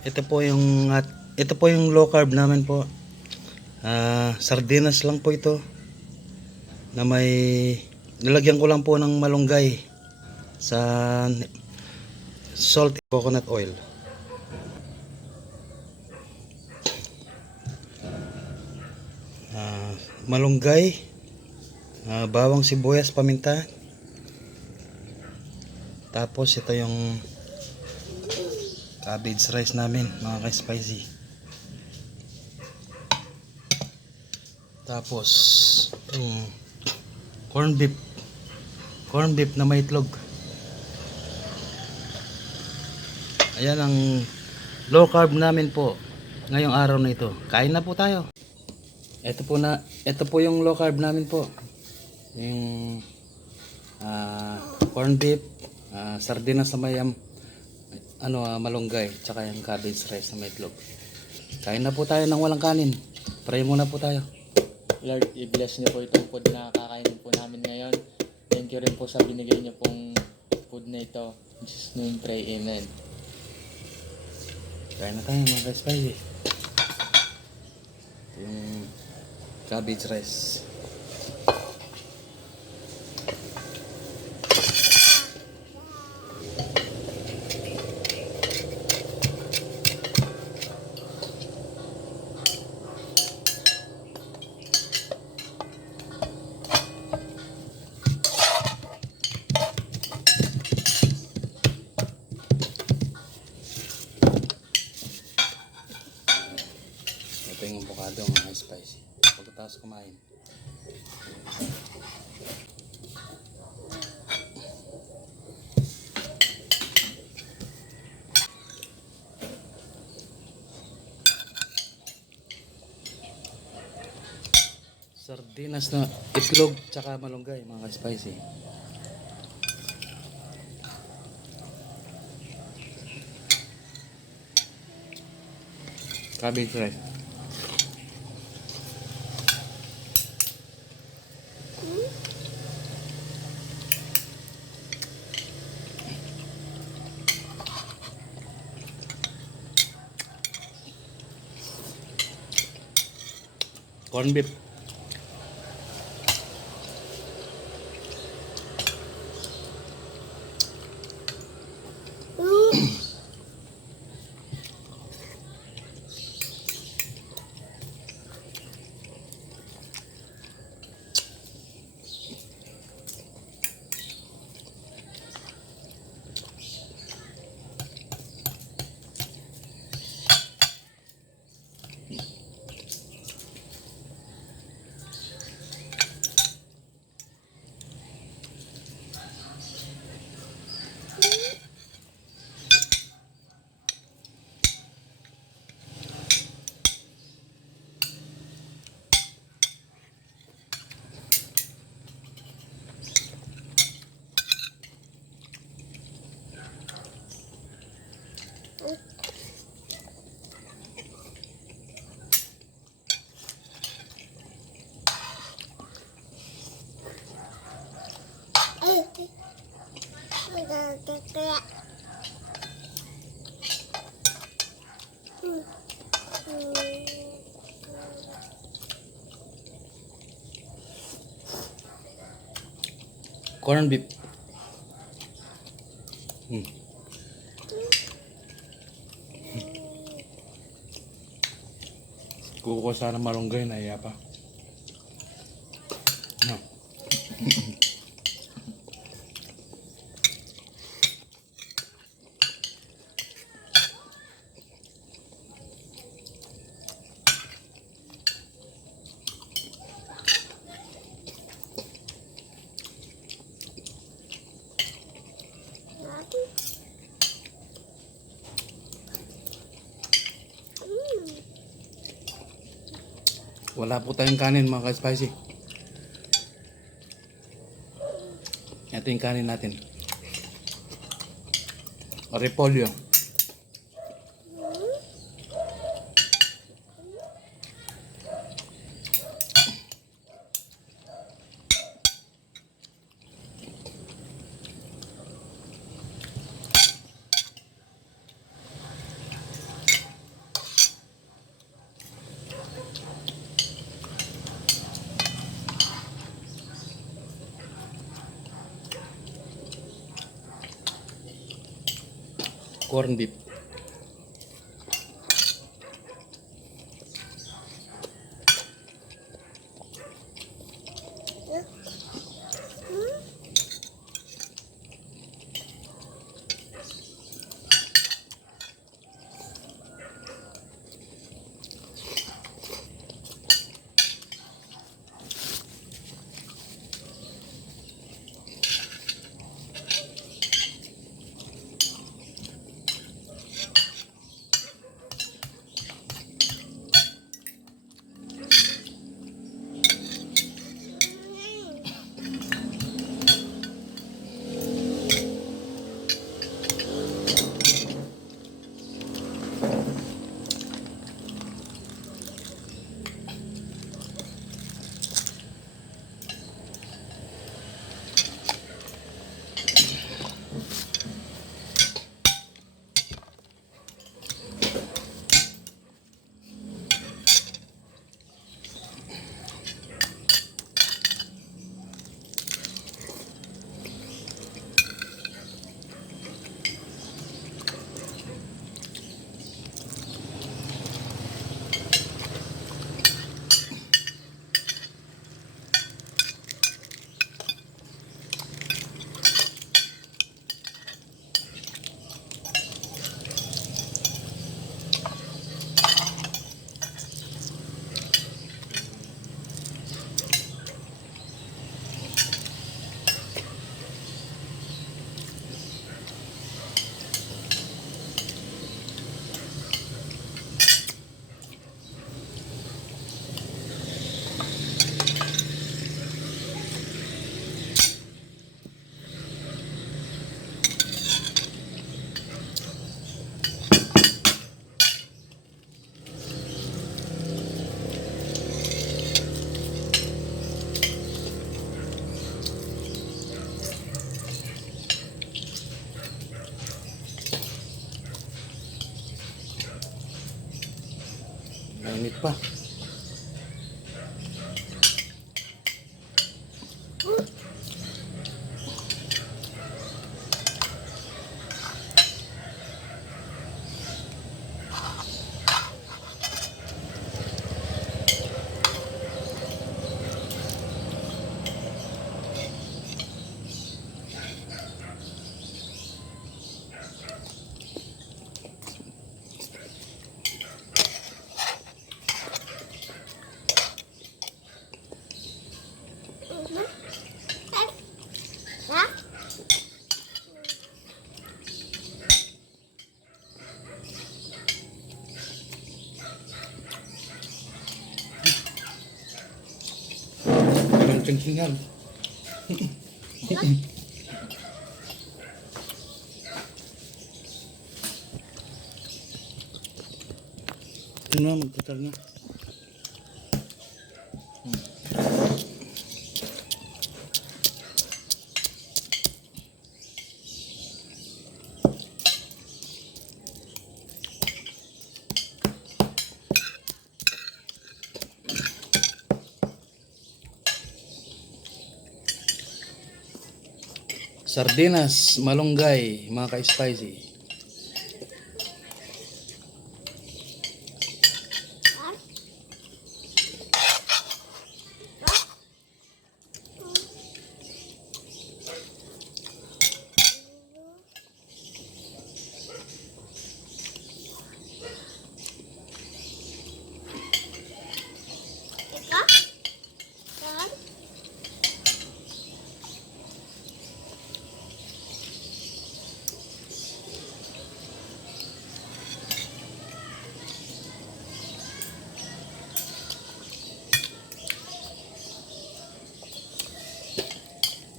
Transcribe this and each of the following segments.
Ito po yung ito po yung low carb namin po. Sardinas lang po ito na may nilagyan ko lang po ng malunggay sa salt coconut oil. Malunggay, bawang sibuyas, paminta. Tapos ito yung cabbage rice namin, mga ka-spicy. Tapos corn beef na may itlog. Ayan ang low carb namin po ngayong araw na ito. Kain na po tayo. Ito po yung low carb namin po. Yung corn beef, sardinas na may malunggay, tsaka yung cabbage rice na may itlog. Kain na po tayo ng walang kanin. Pray muna po tayo. Lord, i-bless niyo po itong food na kakainin po namin ngayon. Thank you rin po sa binigay niyo pong food na ito. In Jesus' name pray, amen. Kain na tayo mga ka-spicy. Yung cabbage rice. Ito yung avocado mga spicy. Pagkatapos kumain. Sardinas na itlog tsaka malunggay mga spicy. Cabbage rice. Corn beef. Corn beef. Kuko sana malunggay na iya pa. No. Wala po tayong kanin mga ka-spicy. Ito yung kanin natin. Repolyo. corn beef. Mainit pa. Parang cengkingan. Ito na, magtatal na. Sardinas, malunggay, mga ka-spicy.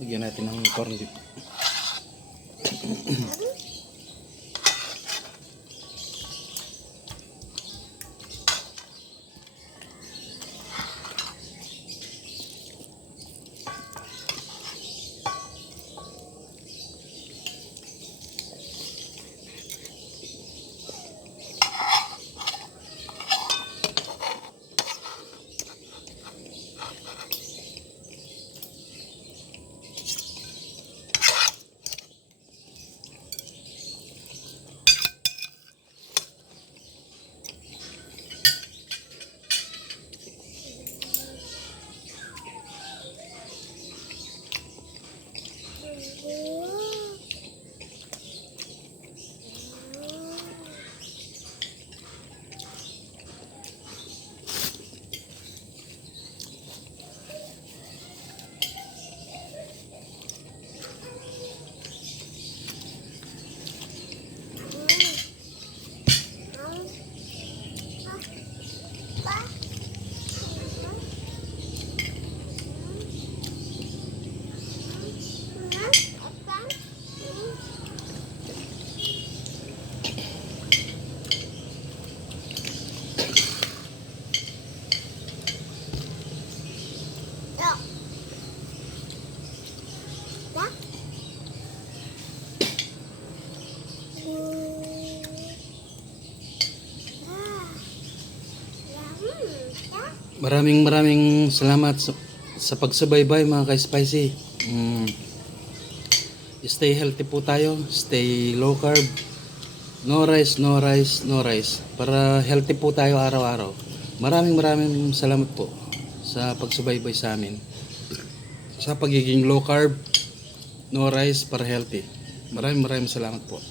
Lagyan natin ng corn beef. Maraming salamat sa pagsubaybay mga ka-spicy. Stay healthy po tayo. Stay low carb. No rice, no rice, no rice. Para healthy po tayo araw-araw. Maraming salamat po sa pagsubaybay sa amin. Sa pagiging low carb, no rice para healthy. Maraming salamat po.